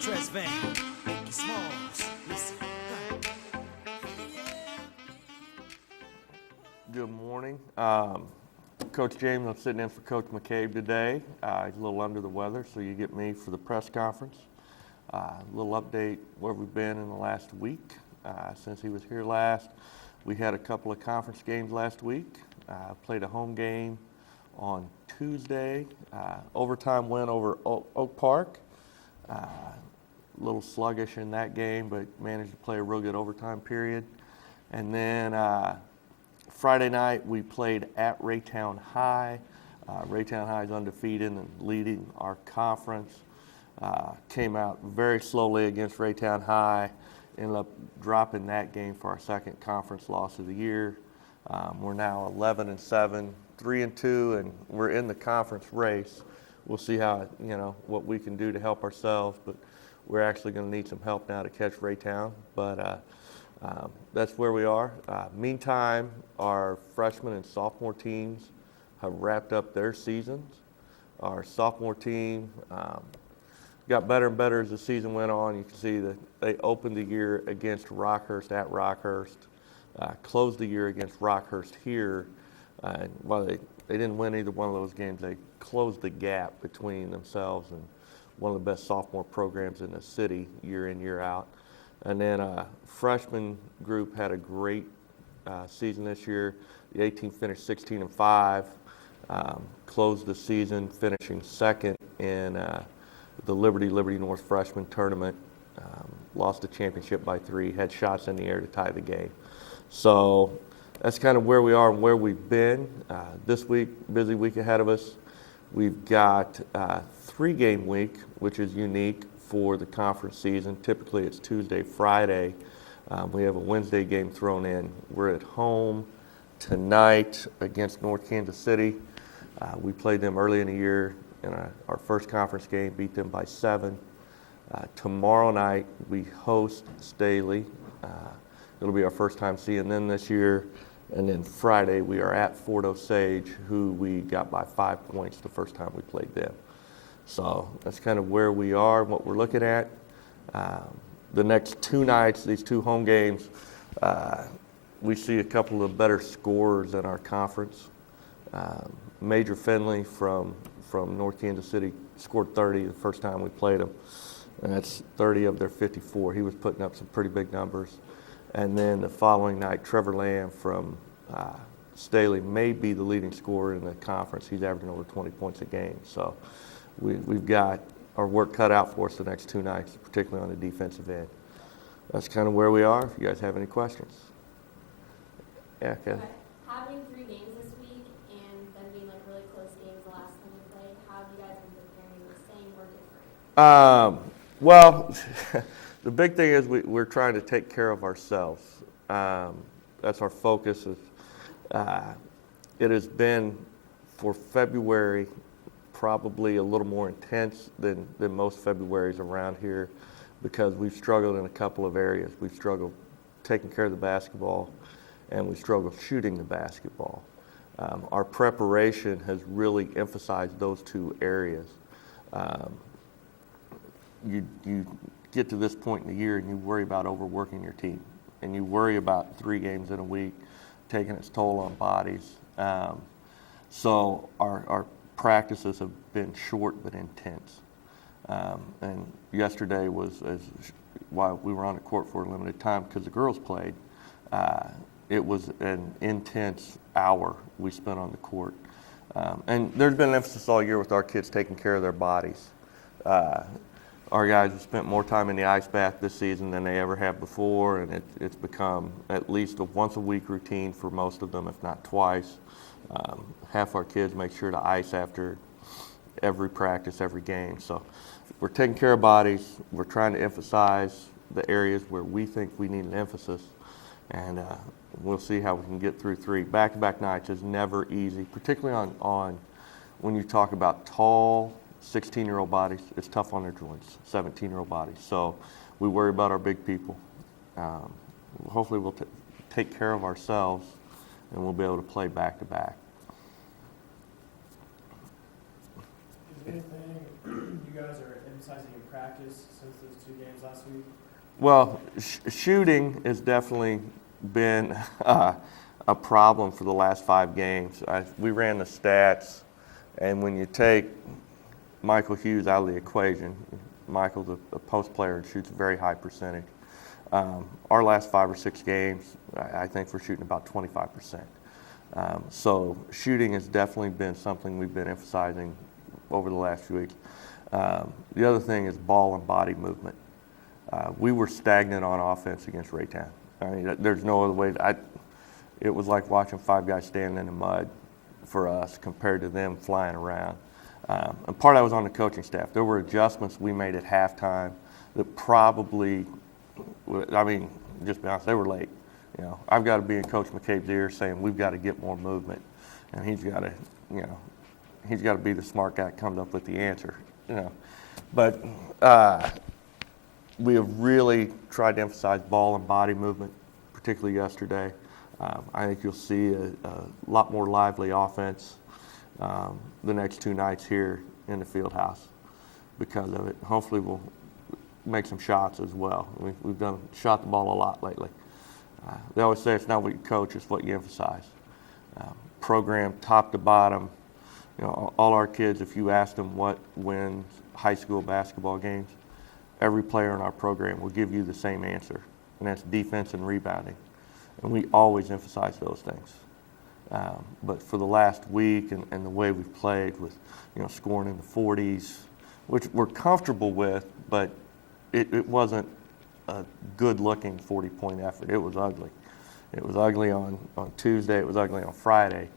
Good morning. Coach James, I'm sitting in for Coach McCabe today. He's a little under the weather, so you get me for the press conference. A little update where we've been in the last week since he was here last. We had a couple of conference games last week. Played a home game on Tuesday. Overtime win over Oak Park. A little sluggish in that game, but managed to play a real good overtime period. And then Friday night we played at Raytown High. Raytown High is undefeated and leading our conference. Came out very slowly against Raytown High. Ended up dropping that game for our second conference loss of the year. We're now 11-7, 3-2, and we're in the conference race. We'll see how, what we can do to help ourselves, but we're actually going to need some help now to catch Raytown. But that's where we are. Meantime, our freshman and sophomore teams have wrapped up their seasons. Our sophomore team got better and better as the season went on. You can see that they opened the year against Rockhurst at Rockhurst, closed the year against Rockhurst here. While they didn't win either one of those games, they closed the gap between themselves and one of the best sophomore programs in the city year in, year out. And then freshman group had a great season this year. The 18 finished 16-5, closed the season finishing second in the Liberty North freshman tournament. Lost the championship by 3, had shots in the air to tie the game. So that's kind of where we are and where we've been. This week, busy week ahead of us. We've got a 3-game week, which is unique for the conference season. Typically it's Tuesday, Friday. We have a Wednesday game thrown in. We're at home tonight against North Kansas City. We played them early in the year in our first conference game, beat them by 7. Tomorrow night we host Staley. It'll be our first time seeing them this year. And then Friday we are at Fort Osage, who we got by 5 points the first time we played them. So that's kind of where we are and what we're looking at. The next 2 nights, these 2 home games, we see a couple of better scorers in our conference. Major Finley from North Kansas City scored 30 the first time we played him, and that's 30 of their 54. He was putting up some pretty big numbers. And then the following night, Trevor Lamb from Staley may be the leading scorer in the conference. He's averaging over 20 points a game. So we've got our work cut out for us the next 2 nights, particularly on the defensive end. That's kind of where we are. If you guys have any questions. Yeah, okay. Having 3 games this week and them being like really close games the last time we played, how have you guys been preparing? The same or different? Well, the big thing is we're trying to take care of ourselves. That's our focus. It has been for February probably a little more intense than most Februarys around here, because we've struggled in a couple of areas. We've struggled taking care of the basketball, and we struggled shooting the basketball. Our preparation has really emphasized those 2 areas. You get to this point in the year and you worry about overworking your team, and you worry about 3 games in a week taking its toll on bodies. So our practices have been short but intense. And yesterday was, while we were on the court for a limited time because the girls played, it was an intense hour we spent on the court. And there's been an emphasis all year with our kids taking care of their bodies. Our guys have spent more time in the ice bath this season than they ever have before, and it's become at least a once-a-week routine for most of them, if not twice. Half our kids make sure to ice after every practice, every game. So we're taking care of bodies. We're trying to emphasize the areas where we think we need an emphasis, and we'll see how we can get through 3. Back-to-back nights is never easy, particularly on when you talk about tall 16-year-old bodies. It's tough on their joints, 17-year-old bodies. So we worry about our big people. Hopefully we'll take care of ourselves, and we'll be able to play back-to-back. Is there anything you guys are emphasizing in practice since those Well, shooting has definitely been a problem for the last 5 games. We ran the stats, and when you take Michael Hughes out of the equation, Michael's a post player and shoots a very high percentage. Our last 5 or 6 games, I think we're shooting about 25%. So shooting has definitely been something we've been emphasizing over the last few weeks. The other thing is ball and body movement. We were stagnant on offense against Raytown. I mean, there's no other way. It was like watching 5 guys stand in the mud for us compared to them flying around. And part of that was on the coaching staff. There were adjustments we made at halftime that probably, I mean, just be honest, they were late. You know, I've got to be in Coach McCabe's ear saying we've got to get more movement, and he's got to, you know, he's got to be the smart guy that comes up with the answer. You know, but we have really tried to emphasize ball and body movement, particularly yesterday. I think you'll see a lot more lively offense the next 2 nights here in the field house because of it. Hopefully we'll make some shots as well. We've shot the ball a lot lately. They always say it's not what you coach, it's what you emphasize. Program top to bottom, you know, all our kids, if you ask them what wins high school basketball games, every player in our program will give you the same answer, and that's defense and rebounding. And we always emphasize those things. But for the last week and the way we've played with, you know, scoring in the 40s, which we're comfortable with, but it wasn't a good-looking 40-point effort. It was ugly. It was ugly on Tuesday. It was ugly on Friday.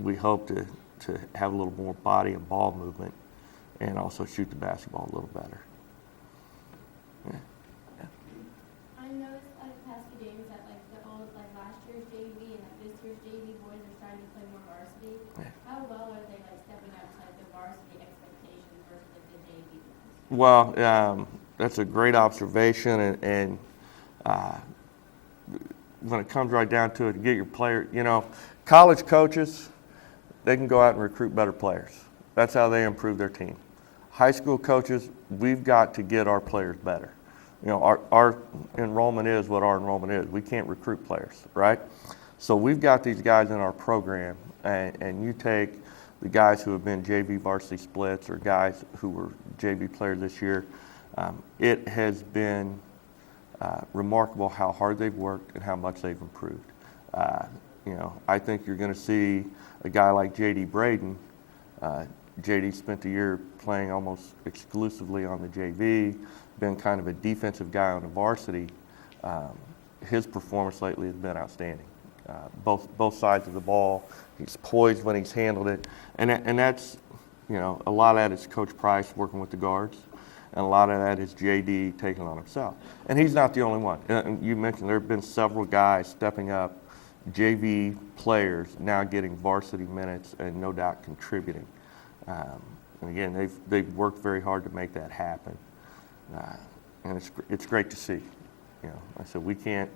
We hope to have a little more body and ball movement and also shoot the basketball a little better. Yeah. I noticed the past few games that like last year's JV and this year's JV boys are starting to play more varsity. Yeah. How well are they like stepping up to like the varsity expectations versus like the JV ones? Well, that's a great observation, and when it comes right down to it, to get your player, you know, college coaches, they can go out and recruit better players. That's how they improve their team. High school coaches, we've got to get our players better. You know, our enrollment is what our enrollment is. We can't recruit players, right? So we've got these guys in our program, and you take the guys who have been JV varsity splits or guys who were JV players this year, it has been remarkable how hard they've worked and how much they've improved. You know, I think you're going to see a guy like J.D. Braden. J.D. spent the year playing almost exclusively on the JV, been kind of a defensive guy on the varsity. His performance lately has been outstanding. Both sides of the ball. He's poised when he's handled it, and that's, you know, a lot of that is Coach Price working with the guards, and a lot of that is JD taking on himself. And he's not the only one. You mentioned there have been several guys stepping up, JV players now getting varsity minutes and no doubt contributing. And again, they've worked very hard to make that happen, and it's great to see. You know, I said we can't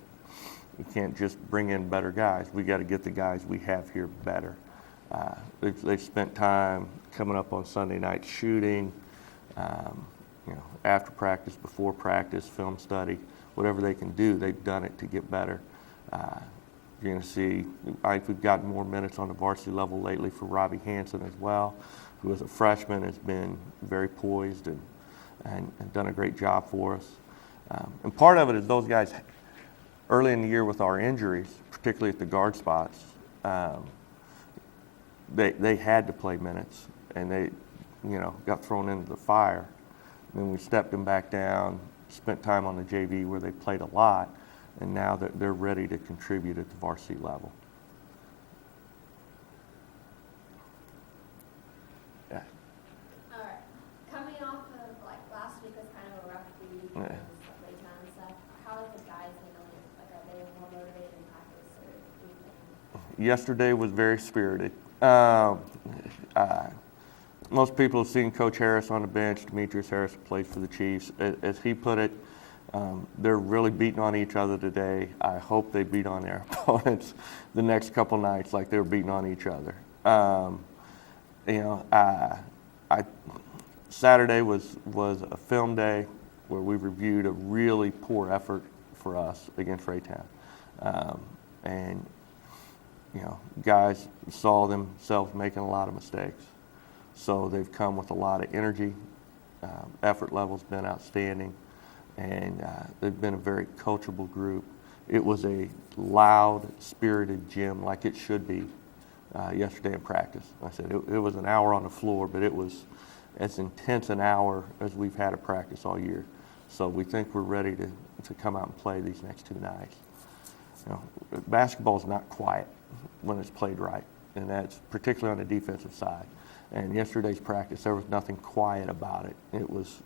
just bring in better guys. We got to get the guys we have here better. They've spent time coming up on Sunday night shooting, you know, after practice, before practice, film study, whatever they can do, they've done it to get better. You're going to see, we've gotten more minutes on the varsity level lately for Robbie Hansen as well, who as a freshman has been very poised and done a great job for us. And part of it is those guys early in the year with our injuries, particularly at the guard spots, they had to play minutes, and they, you know, got thrown into the fire. Then we stepped them back down, spent time on the JV where they played a lot, and now they're ready to contribute at the varsity level. Yeah. All right. Coming off of like last week was kind of a rough week. Yeah. And stuff. How are the guys handling it? Like, are they more motivated in practice or anything? Yesterday was very spirited. Most people have seen Coach Harris on the bench. Demetrius Harris plays for the Chiefs. As he put it, they're really beating on each other today. I hope they beat on their opponents the next couple nights like they were beating on each other. You know, Saturday was a film day. where we reviewed a really poor effort for us against Raytown. And, you know, guys saw themselves making a lot of mistakes. So they've come with a lot of energy. Effort level's been outstanding. And they've been a very coachable group. It was a loud, spirited gym like it should be yesterday in practice. Like I said, it was an hour on the floor, but it was as intense an hour as we've had at practice all year. So we think we're ready to come out and play these next 2 nights. You know, basketball's not quiet when it's played right, and that's particularly on the defensive side. And yesterday's practice, there was nothing quiet about it. It was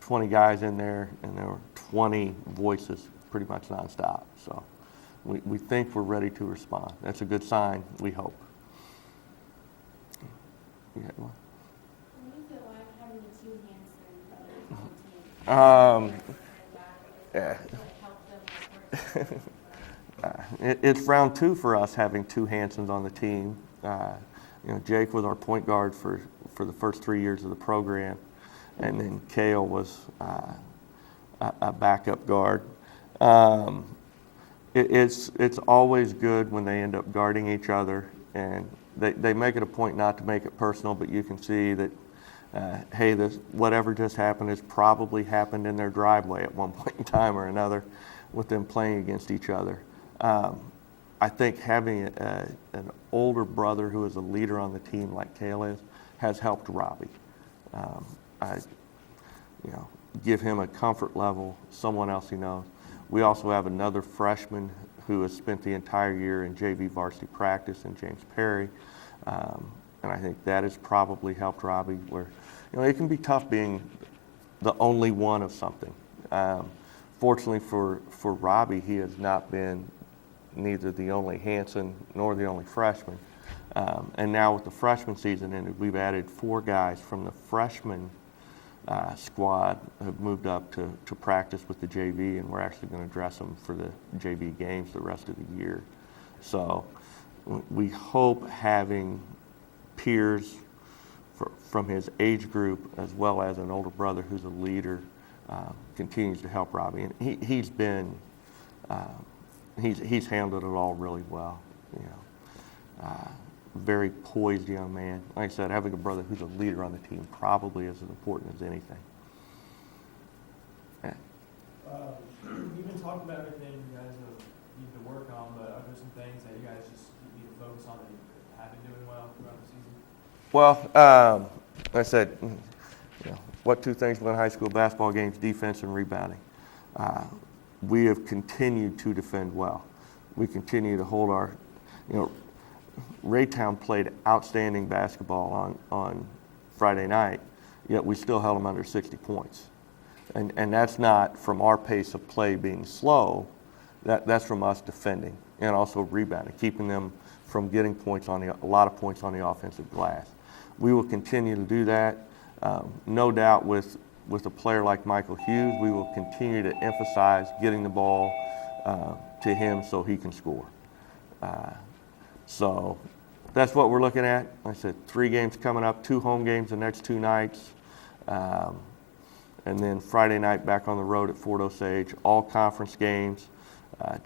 20 guys in there, and there were 20 voices pretty much nonstop. So we think we're ready to respond. That's a good sign, we hope. You had one? What do you feel like having the two Hanson brothers on the team? Yeah. Help them work. It's round 2 for us having 2 Hansons on the team. You know, Jake was our point guard for the first 3 years of the program, and then Kale was a backup guard. It's always good when they end up guarding each other, and they make it a point not to make it personal, but you can see that, hey, whatever just happened has probably happened in their driveway at one point in time or another with them playing against each other. I think having an older brother who is a leader on the team like Kale is has helped Robbie. Give him a comfort level, someone else he knows. We also have another freshman who has spent the entire year in JV varsity practice, in James Perry. And I think that has probably helped Robbie, where, you know, it can be tough being the only one of something. Fortunately for Robbie, he has not been neither the only Hanson nor the only freshman. And now with the freshman season ended, we've added 4 guys from the freshman squad have moved up to practice with the JV, and we're actually going to dress them for the JV games the rest of the year. So we hope having peers from his age group, as well as an older brother who's a leader, continues to help Robbie. And he's been he's handled it all really well. You know, very poised young man. Like I said, having a brother who's a leader on the team probably is as important as anything. Yeah. You've been talking about everything you guys need to work on, but are there some things that you guys just need to focus on that you have been doing well throughout the season? Well, like I said, you know, what 2 things win high school basketball games? Defense and rebounding. We have continued to defend well. We continue to hold our, you know, Raytown played outstanding basketball on Friday night, yet we still held them under 60 points. And that's not from our pace of play being slow, that's from us defending and also rebounding, keeping them from getting a lot of points on the offensive glass. We will continue to do that. No doubt with a player like Michael Hughes, we will continue to emphasize getting the ball to him so he can score. So that's what we're looking at. Like I said, 3 games coming up, 2 home games the next 2 nights. And then Friday night back on the road at Fort Osage, all conference games,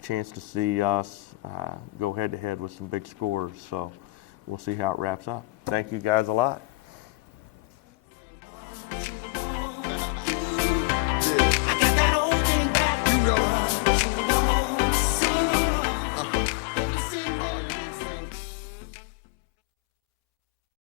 chance to see us go head to head with some big scorers. So we'll see how it wraps up. Thank you guys a lot.